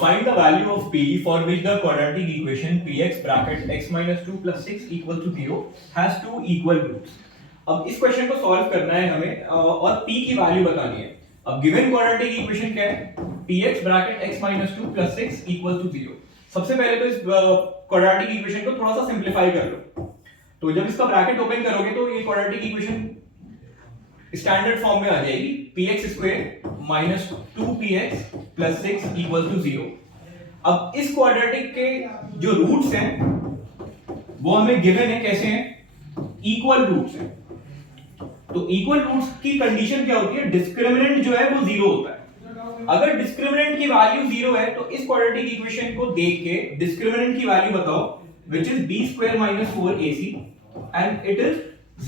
Find the value of p for which the quadratic equation px bracket x minus 2 plus 6 equal to 0 has two equal roots. अब इस question को solve करना है हमें और p की वैल्यू बतानी है. अब गिवन क्वाड्रेटिक इक्वेशन क्या है? px bracket x minus 2 plus 6 equal to 0. सबसे पहले तो इस क्वाड्रेटिक इक्वेशन को थोड़ा सा सिंपलीफाई कर लो. तो जब इसका ब्रैकेट ओपन करोगे तो ये क्वाड्रेटिक इक्वेशन स्टैंडर्ड फॉर्म में आ जाएगी. px square minus 2px plus 6 equal to 0. अब इस क्वाड्रेटिक के जो रूट्स हैं वो हमें गिवन है. कैसे हैं? इक्वल रूट्स हैं. तो इक्वल रूट्स की कंडीशन क्या होती है? डिस्क्रिमिनेंट जो है वो जीरो होता है. अगर डिस्क्रिमिनेंट की वैल्यू जीरो है तो इस क्वाड्रेटिक इक्वेशन को देख के डिस्क्रिमिनेंट की वैल्यू बताओ, which is b square minus 4ac and it is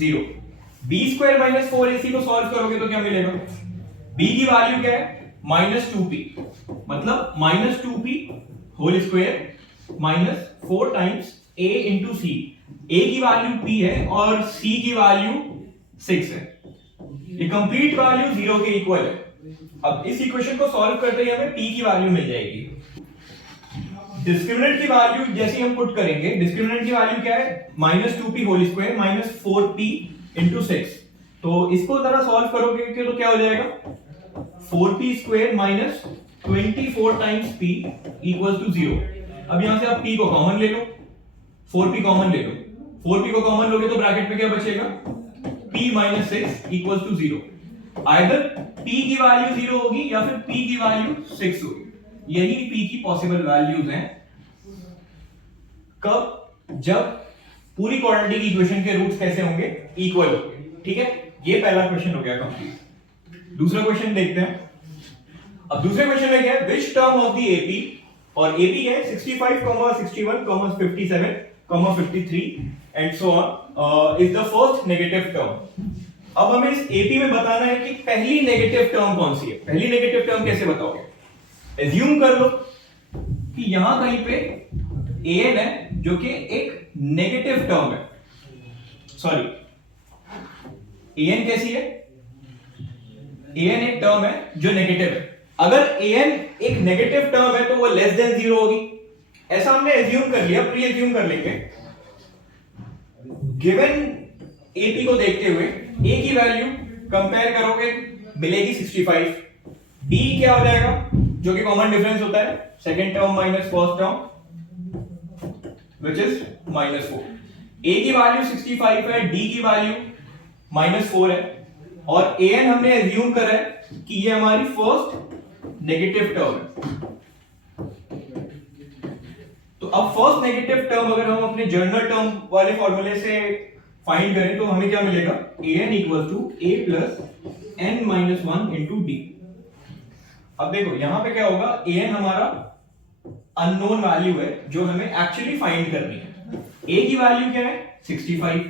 0. b square minus 4ac को सॉल्व करोगे तो क्या मिलेगा? b की वैल्यू क्या है? माइनस 2p, मतलब minus 2p whole square minus 4 times a into c. a की वैल्यू p है और c की वैल्यू 6 है. ये कंप्लीट वैल्यू 0 के इक्वल है. अब इस इक्वेशन को सॉल्व करते ही हमें p की वैल्यू मिल जाएगी. डिस्क्रिमिनेंट की वैल्यू जैसे हम पुट करेंगे, डिस्क्रिमिनेंट की वैल्यू क्या है? Minus 2p whole square minus 4p into 6. तो इसको जरा सॉल्व करोगे तो क्या हो जाएगा? 4p square minus 24 times p equals to 0. अब यहां से आप p को कॉमन ले लो, 4p कॉमन ले लो. 4p को कॉमन लोगे तो ब्रैकेट में क्या बचेगा? p minus 6 equals to 0. Either p की वैल्यू 0 होगी या फिर p की वैल्यू 6 होगी. यही p की पॉसिबल वैल्यूज हैं. कब? जब पूरी क्वाड्रेटिक इक्वेशन के रूट्स कैसे होंगे? इक्वल होंगे. ठीक है, ये पहला क्वेश्चन हो गया कंप्लीट. दूसरा क्वेश्चन देखते हैं. अब दूसरे क्वेश्चन में क्या है? Which term of the AP, और एपी क्या है? 65, 61, 57, 53 and so on is the first negative term. अब हमें इस एपी में बताना है कि पहली नेगेटिव टर्म कौन सी है. पहली नेगेटिव टर्म कैसे बताओगे? एज्यूम कर लो कि यहां कहीं पे an है जो कि एक नेगेटिव टर्म है. सॉरी, an कैसी है? an एक टर्म है जो नेगेटिव है. अगर an एक नेगेटिव टर्म है तो वो लेस देन 0 होगी. ऐसा हमने एज्यूम कर लिया, प्री एज्यूम कर लेंगे. गिवन AP को देखते हुए a की वैल्यू कंपेयर करोगे मिलेगी 65. b क्या हो जाएगा? जो कि कॉमन डिफरेंस होता है, second term minus first term which is minus 4. a की वैल्यू 65 है, d की वैल्यू minus 4 है और an हमने एज्यूम करा है कि ये हमारी फर्स्ट नेगेटिव टर्म है. तो अब फर्स्ट नेगेटिव टर्म अगर हम अपने जर्नल टर्म वाले फॉर्मूले से फाइंड करें तो हमें क्या मिलेगा? an equals to a plus n minus 1 into d. अब देखो यहां पे क्या होगा? an हमारा अननोन वैल्यू है जो हमें एक्चुअली फाइंड करनी है. a की वैल्यू क्या है? 65.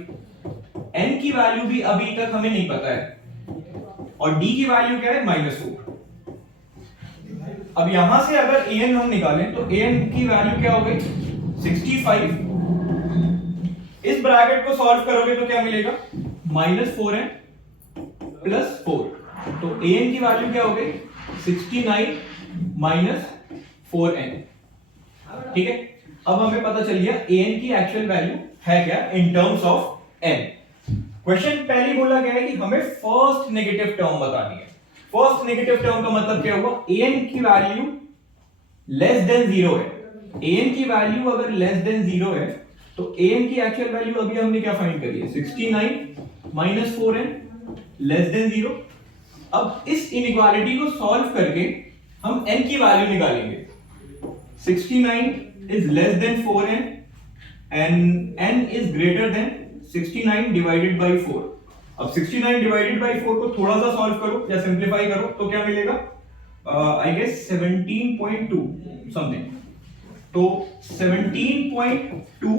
n की वैल्यू भी अभी तक हमें नहीं पता है और d की वैल्यू क्या है? -4. अब यहां से अगर an हम निकालें तो an की वैल्यू क्या हो गई? 65. इस ब्रैकेट को सॉल्व करोगे तो क्या मिलेगा? -4n plus 4. तो an की वैल्यू क्या हो गई? 69 माइनस 4n. ठीक है, अब हमें पता चल गया an की एक्चुअल वैल्यू है क्या in terms of n. Question पहले बोला गया है कि हमें फर्स्ट नेगेटिव टर्म बतानी है. फर्स्ट नेगेटिव टर्म का मतलब क्या हुआ? an की वैल्यू लेस देन 0 है. an की वैल्यू अगर लेस देन 0 है तो an की एक्चुअल वैल्यू अभी हमने क्या फाइंड करी है? 69 माइनस 4n लेस देन 0. अब इस इनइक्वालिटी को सॉल्व करके हम n की वैल्यू निकालेंगे. 69 is less than 4n and n is greater than 69 divided by 4. अब 69 divided by 4 को थोड़ा सा सॉल्व करो या सिंप्लीफाई करो तो क्या मिलेगा? I guess 17.2 something. तो 17.2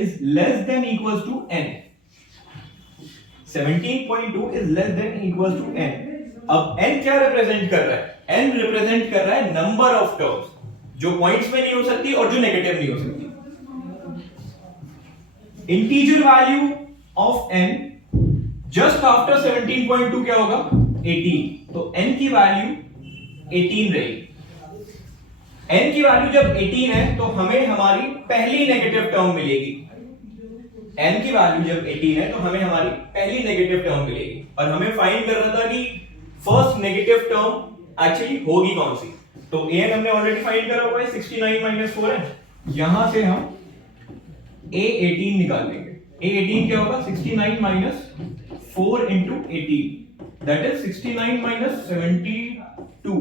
is less than equals to n. 17.2 is less than equals to n. अब n क्या रिप्रेजेंट कर रहा है? n रिप्रेजेंट कर रहा है नंबर ऑफ टर्म्स जो पॉइंट्स में नहीं हो सकती और जो नेगेटिव नहीं हो सकती. Integer value of n just after 17.2 क्या होगा? 18. तो n की वैल्यू 18 रहेगी. n की वैल्यू जब 18 है तो हमें हमारी पहली नेगेटिव टर्म मिलेगी। n की वैल्यू जब 18 है तो हमें हमारी पहली नेगेटिव टर्म मिलेगी, और हमें फाइंड करना था कि फर्स्ट नेगेटिव टर्म एक्चुअली होगी कौन सी। तो an हमने ऑलरेडी फाइंड करा हुआ है, 69 - 4 है। यहां से हम a18 निकाल लेंगे। a18 क्या होगा? 69 - 4 × 18, दैट इज 69 - 72,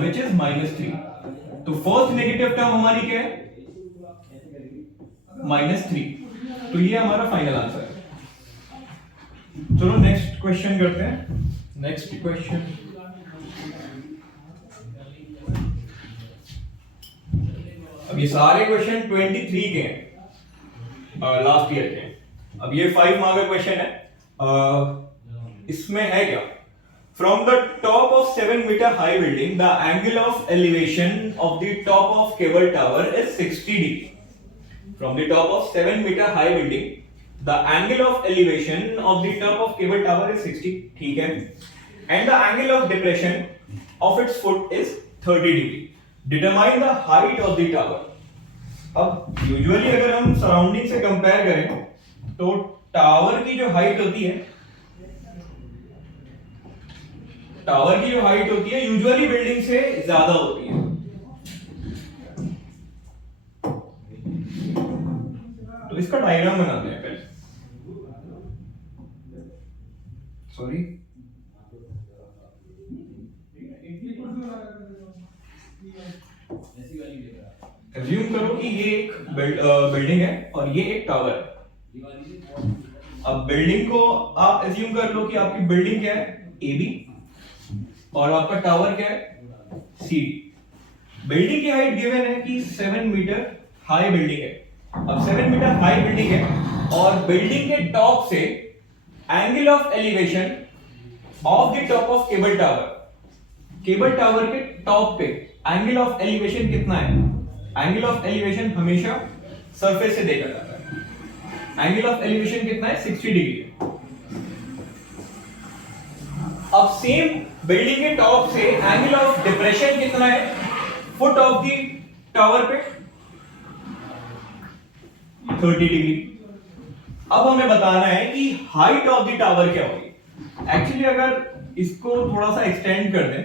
which is -3। तो फर्स्ट नेगेटिव टर्म हमारी क्या है? -3। तो ये हमारा फाइनल आंसर है। चलो नेक्स्ट क्वेश्चन करते हैं। नेक्स्ट क्वेश्चन, अब ये सारे क्वेश्चन 23 के हैं, लास्ट ईयर के। अब ये 5 मार्क का क्वेश्चन है। इसमें है क्या? From the top of 7 meter high building, the angle of elevation of the top of cable tower is 60 degree. From the top of 7 meter high building, the angle of elevation of the top of cable tower is 60, ठीक है? And the angle of depression of its foot is 30 degree. Determine the height of the tower. अब usually अगर हम surrounding से compare करें तो tower की जो हाइट होती है, टावर की जो हाइट होती है यूजुअली बिल्डिंग से ज्यादा होती है। तो इसका डायग्राम बनाते हैं पहले। सॉरी, एज्यूम करो कि ये एक बिल्डिंग है और ये एक टावर है। अब बिल्डिंग को आप एज्यूम कर लो कि आपकी बिल्डिंग क्या है? AB, और आपका टावर क्या है? CD। बिल्डिंग की हाइट गिवन है कि 7 मीटर हाई बिल्डिंग है। अब 7 मीटर हाई बिल्डिंग है और बिल्डिंग के टॉप से angle of elevation of the top of cable tower, cable tower के टॉप पे एंगल ऑफ एलिवेशन कितना है? एंगल ऑफ एलिवेशन हमेशा सरफेस से देखा जाता है। एंगल ऑफ एलिवेशन कितना है? 60 डिग्री। अब सेम बिल्डिंग के टॉप से एंगल ऑफ डिप्रेशन कितना है फुट ऑफ द टावर पे? 30 डिग्री। अब हमें बताना है कि हाइट ऑफ द टावर क्या होगी। एक्चुअली अगर इसको थोड़ा सा एक्सटेंड कर दें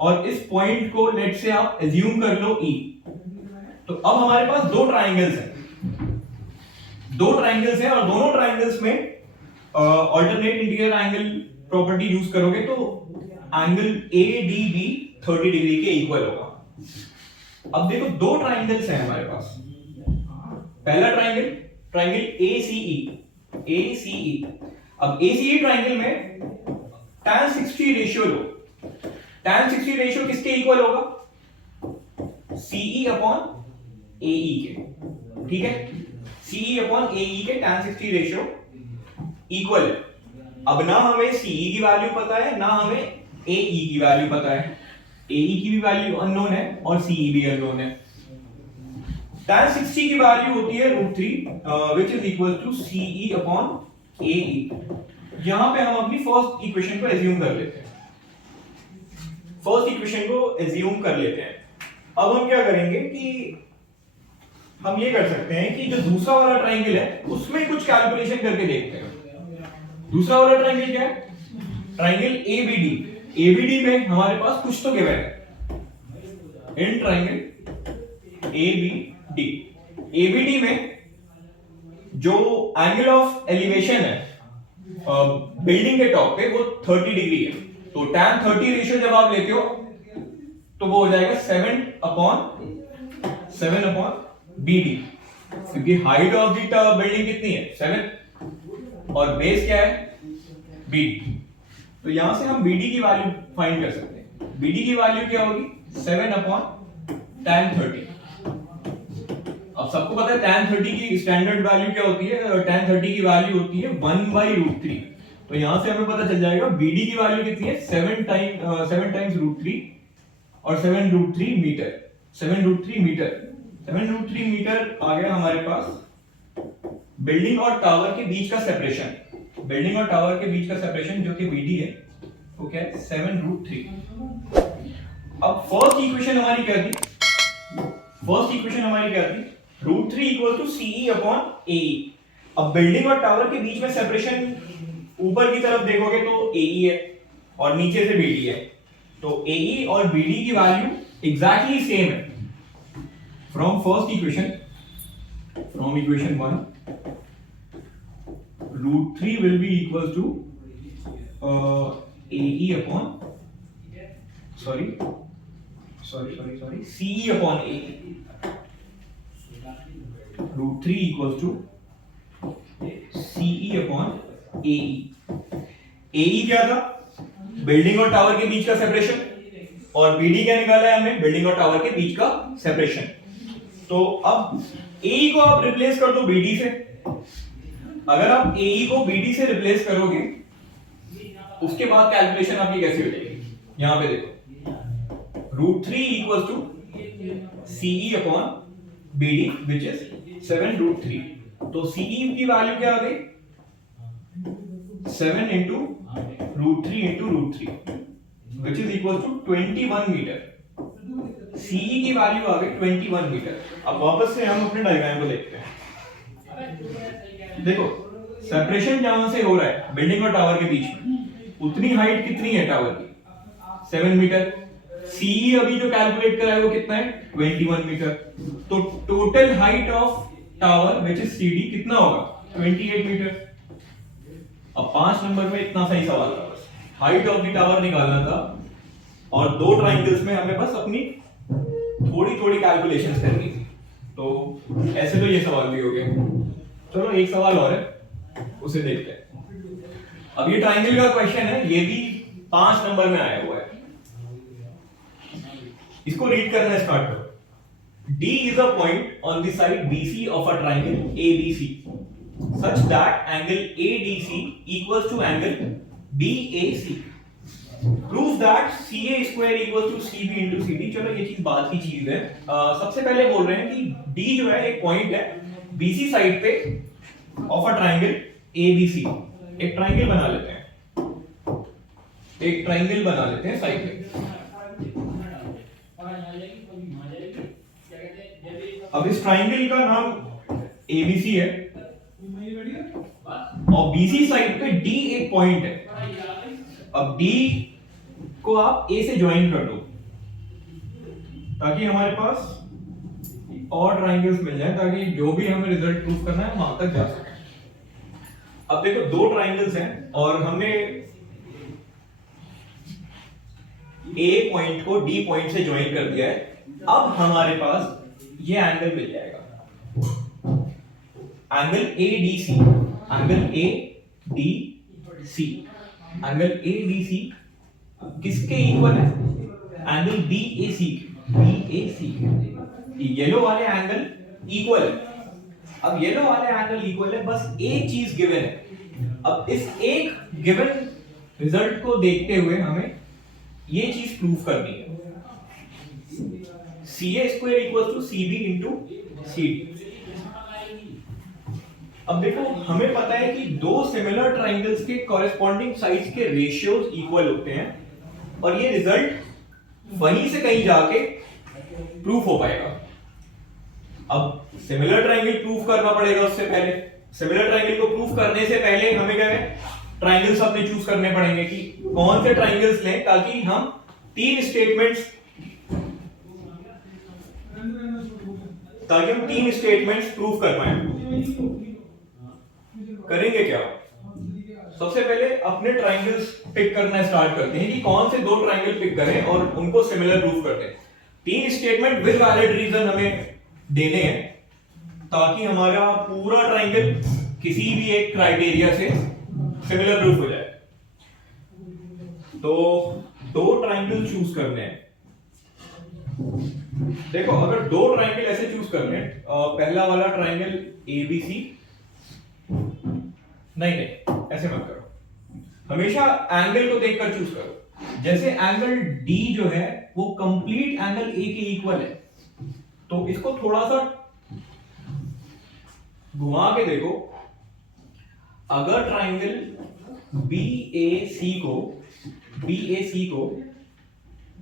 और इस पॉइंट को लेट से आप एज्यूम कर लो E, तो अब हमारे पास दो ट्राइंगल्स हैं। दो ट्राइंगल्स हैं और दोनों ट्राइंगल्स में alternate interior angle property use करोगे तो एंगल ADB 30 डिग्री के इक्वल होगा। अब देखो दो ट्राइंगल्स हैं हमारे पास। पहला ट्राइंगल, ट्राइंगल ACE। अब ACE ट्राइंगल में tan 60 रेशियो लो। tan 60 रेशियो किसके इक्वल होगा? CE/AE के, ठीक है? CE/AE के tan 60 रेशियो इक्वल। अब ना हमें CE की वैल्यू पता है ना हमें AE की वैल्यू पता है। AE की भी वैल्यू अननोन है और CE भी अननोन है। tan 60 की वैल्यू होती है √3 which is equal to CE/AE। यहां पे हम अपनी फर्स्ट इक्वेशन को एज्यूम कर लेते हैं। फर्स्ट इक्वेशन को एज्यूम कर लेते हैं। अब हम क्या करेंगे कि हम ये कर सकते हैं कि जो दूसरा वाला ट्राइंगल है उसमें कुछ कैलकुलेशन करके देखते हैं। दूसरा वाला ट्राइंगल क्या है? Triangle ABD। ABD में हमारे पास कुछ तो गिवन है। इन ट्राइंगल ABD में जो एंगल ऑफ एलिवेशन है बिल्डिंग के टॉप पे वो 30 डिग्री है। तो tan 30 रेशियो जब आप लेते हो तो वो हो जाएगा 7/BD, क्योंकि हाइट ऑफ द बिल्डिंग कितनी है? 7 और बेस क्या है? BD। तो यहां से हम BD की वैल्यू फाइंड कर सकते हैं। BD की वैल्यू क्या होगी? 7/tan 30। अब सबको पता है tan 30 की स्टैंडर्ड वैल्यू क्या होती है? tan 30 की वैल्यू होती है 1/√3। तो यहां से हमें पता चल जाएगा BD की वैल्यू कितनी है? 7 टाइम्स √3 और 7√3 मीटर। 7√3 मीटर आ गया हमारे पास बिल्डिंग और टावर के बीच का सेपरेशन। बिल्डिंग और टावर के बीच का सेपरेशन जो कि BD है वो क्या है? 7√3। अब फर्स्ट इक्वेशन हमारी क्या थी? √3 इक्वल टू सीई अपॉन एई। अब बिल्डिंग और टावर के बीच में सेपरेशन ऊपर की तरफ देखोगे तो एई है और नीचे से बीडी है, तो एई और बीडी की वैल्यू एग्जैक्टली सेम है। From equation 1 √3 will be equal to AE upon CE upon AE। √3 equals to CE upon AE। AE क्या था? बिल्डिंग और टावर के बीच का सेपरेशन, और BD क्या निकाला है हमने? बिल्डिंग और टावर के बीच का सेपरेशन। तो अब AE को आप रिप्लेस कर दो BD से। अगर आप AE को BD से रिप्लेस करोगे उसके बाद कैलकुलेशन आपकी कैसे हो जाएगी? यहां पे देखो, √3 equal to CE upon BD which is 7√3। तो CE की वैल्यू क्या आ गई? 7 into √3 which is equal to 21 metre. CE की वैल्यू आ गई 21 मीटर। अब वापस से हम अपने डायग्राम को देखते हैं। देखो, सेपरेशन जहां से हो रहा है बिल्डिंग और टावर के बीच में, उतनी हाइट कितनी है टावर की? 7 मीटर। सीई अभी जो कैलकुलेट करा है वो कितना है? 21 मीटर। तो total height of tower which is CD कितना होगा? 28 मीटर। अब 5 नंबर में इतना सही सवाल था, बस हाइट ऑफ द टावर निकालना था और दो ट्राइंगल्स में हमें बस अपनी थोड़ी थोड़ी कैलकुलेशंस करनी थी। तो ऐसे तो ये सवाल भी हो गया। चलो एक सवाल और है, उसे देखते हैं। अब ये ट्राइंगल का क्वेश्चन है, ये भी 5 नंबर में आया हुआ है। इसको रीड करना स्टार्ट करो। D is a point on the side BC of a triangle ABC such that angle ADC equals to angle BAC. Prove that CA square equals to CB into CD। चलो ये चीज बात की चीज है। सबसे पहले बोल रहे हैं कि D जो है एक पॉइंट है BC साइड पे ऑफ अ ट्राइंगल ABC। एक ट्राइंगल बना लेते हैं, साइड पे। अब इस ट्राइंगल का नाम ABC है और BC साइड पे D एक पॉइंट है। अब D को आप A से ज्वाइन कर दो ताकि हमारे पास और ट्राइंगल्स मिल जाए, ताकि जो भी हमें रिजल्ट प्रूफ करना है वहां तक जा सके। अब देखो, दो ट्राइंगल्स हैं और हमने A पॉइंट को D पॉइंट से ज्वाइन कर दिया है। अब हमारे पास ये एंगल मिल जाएगा, एंगल ADC। एंगल ADC किसके इक्वल है? Angle BAC। येलो वाले एंगल इक्वल है। अब येलो वाले एंगल इक्वल है, बस एक चीज गिवन है। अब इस एक गिवन रिजल्ट को देखते हुए हमें ये चीज प्रूफ करनी है। CA square equal to CB into CD। अब देखो, हमें पता है कि दो सिमिलर ट्राइंगल्स के कॉरेस्पॉन्डिंग साइड्स के रेशियोज इक्वल होते हैं और ये रिजल्ट वहीं से कहीं जाके प्रूफ हो पाएगा। अब सिमिलर ट्राइंगल प्रूफ करना पड़ेगा उससे पहले। सिमिलर ट्राइंगल को प्रूफ करने से पहले हमें क्या है? ट्राइंगल्स अपने चूज करने पड़ेंगे कि कौन से ट्राइंगल्स लें ताकि हम तीन स्टेटमेंट्स प्रूफ कर पाए। करेंगे क्या? सबसे पहले अपने ट्राइंगल्स पिक करना स्टार्ट करते हैं कि कौन से दो ट्राइंगल पिक करें और उनको सिमिलर प्रूफ करते हैं। तीन स्टेटमेंट विद वैलिड रीजन हमें देने हैं ताकि हमारा पूरा ट्राइंगल किसी भी एक क्राइटेरिया से सिमिलर प्रूफ हो जाए। तो दो ट्राइंगल चूज करने हैं। देखो, अगर दो ट्राइंगल ऐसे चूज करने हैं, पहला वाला ट्राइंगल ABC, नहीं ऐसे मत करो, हमेशा एंगल को देखकर चूज करो। जैसे एंगल D जो है वो कंप्लीट एंगल A के इक्वल है, तो इसको थोड़ा सा घुमा के देखो। अगर ट्राइंगल BAC को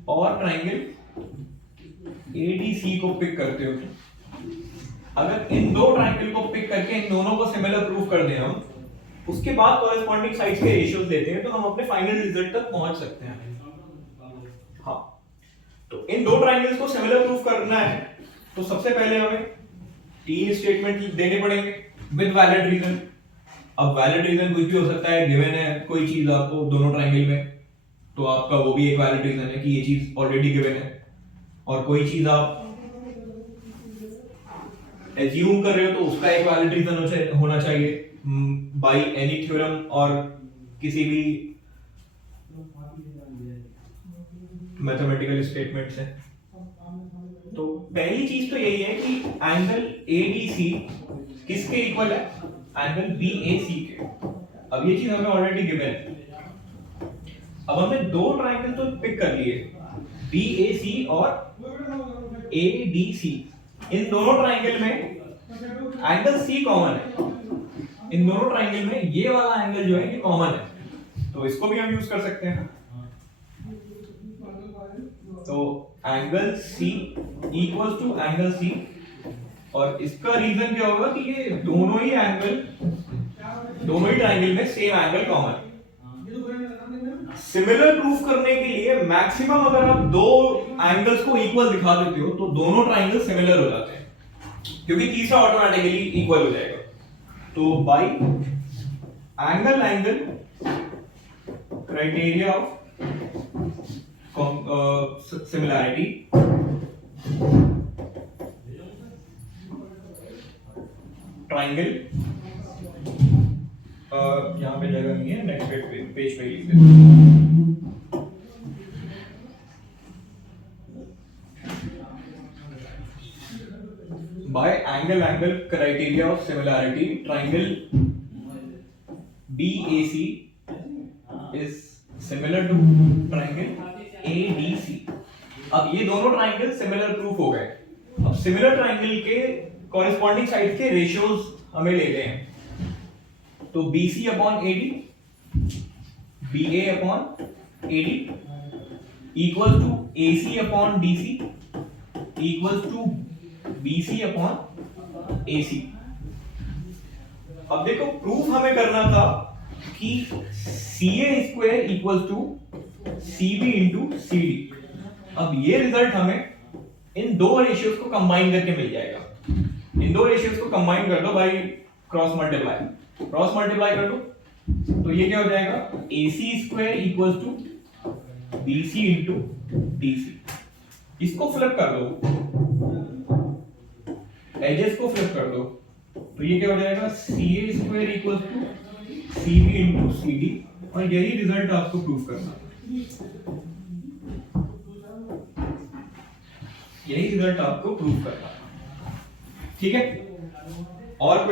और ट्राइंगल एडीसी को पिक करते हो, अगर इन दो ट्राइंगल को पिक करके इन दोनों को सिमिलर प्रूफ कर दें हम, उसके बाद कॉरेस्पॉन्डिंग साइड्स के रेशियोज देते हैं, तो हम अपने फाइनल रिजल्ट तक पहुंच सकते हैं। हाँ, तो इन दो ट्राइंगल्स को सिमिलर प्रूफ करना है तो सबसे पहले हमें 3 स्टेटमेंट देने पड़ेंगे विद वैलिड रीजन। अब वैलिड रीजन कुछ भी हो सकता है, गिवन है कोई चीज आपको दोनों ट्राइंगल में, तो आपका वो भी एक वैलिड रीजन है कि ये चीज ऑलरेडी गिवन है, और कोई चीज आप एज्यूम कर रहे हो तो उसका एक वैलिड रीजन होना चाहिए बाय एनी थ्योरम और किसी भी मैथमेटिकल स्टेटमेंट से। तो पहली चीज तो यही है कि एंगल एडीसी किसके इक्वल है, एंगल बीएसी के। अब ये चीज हमें ऑलरेडी गिवन है। अब हमने दो ट्राइंगल तो पिक कर लिए, बीएसी और एडीसी। इन दोनों ट्राइंगल में एंगल सी कॉमन है, इन दोनों ट्राइंगल में ये वाला एंगल जो है ये कॉमन है, तो इसको भी हम यूज कर सकते हैं। तो angle C equals to angle C, और इसका रीजन क्या होगा कि ये दोनों ही ट्राइंगल में सेम एंगल कॉमन है। सिमिलर प्रूफ करने के लिए मैक्सिमम अगर आप दो एंगल्स को इक्वल दिखा देते हो तो दोनों ट्राइंगल सिमिलर हो जाते हैं, क्योंकि तीसरा ऑटोमेटिकली इक्वल हो जाएगा। तो bye angle criteria of similarity, triangle यहां पे जगह नहीं है, नेक्स्ट पेज पे लिख देते। By angle criteria of similarity, triangle BAC is similar to triangle ADC। अब ये दोनों ट्राइंगल सिमिलर प्रूफ हो गए। अब सिमिलर ट्राइंगल के कॉरेस्पॉन्डिंग साइड के रेशियोज हमें लेते हैं। तो BC upon AD, BA upon AD equal to AC upon DC equal to BC upon AC। अब देखो प्रूफ हमें करना था कि CA square equal to CB into CD। अब ये रिजल्ट हमें इन दो रेशियोज को कंबाइन करके मिल जाएगा। इन दो रेशियोज को कंबाइन कर दो बाय क्रॉस मल्टीप्लाई कर दो, तो ये क्या हो जाएगा, AC square equal to BC into DC। इसको फ्लिप कर दो, एजेस को फ्लिप कर दो, तो ये क्या हो जाएगा, CA square equal to CB into CD, और यही रिजल्ट आपको प्रूफ करना है। यही रिजल्ट आपको प्रूफ करना है, ठीक है। और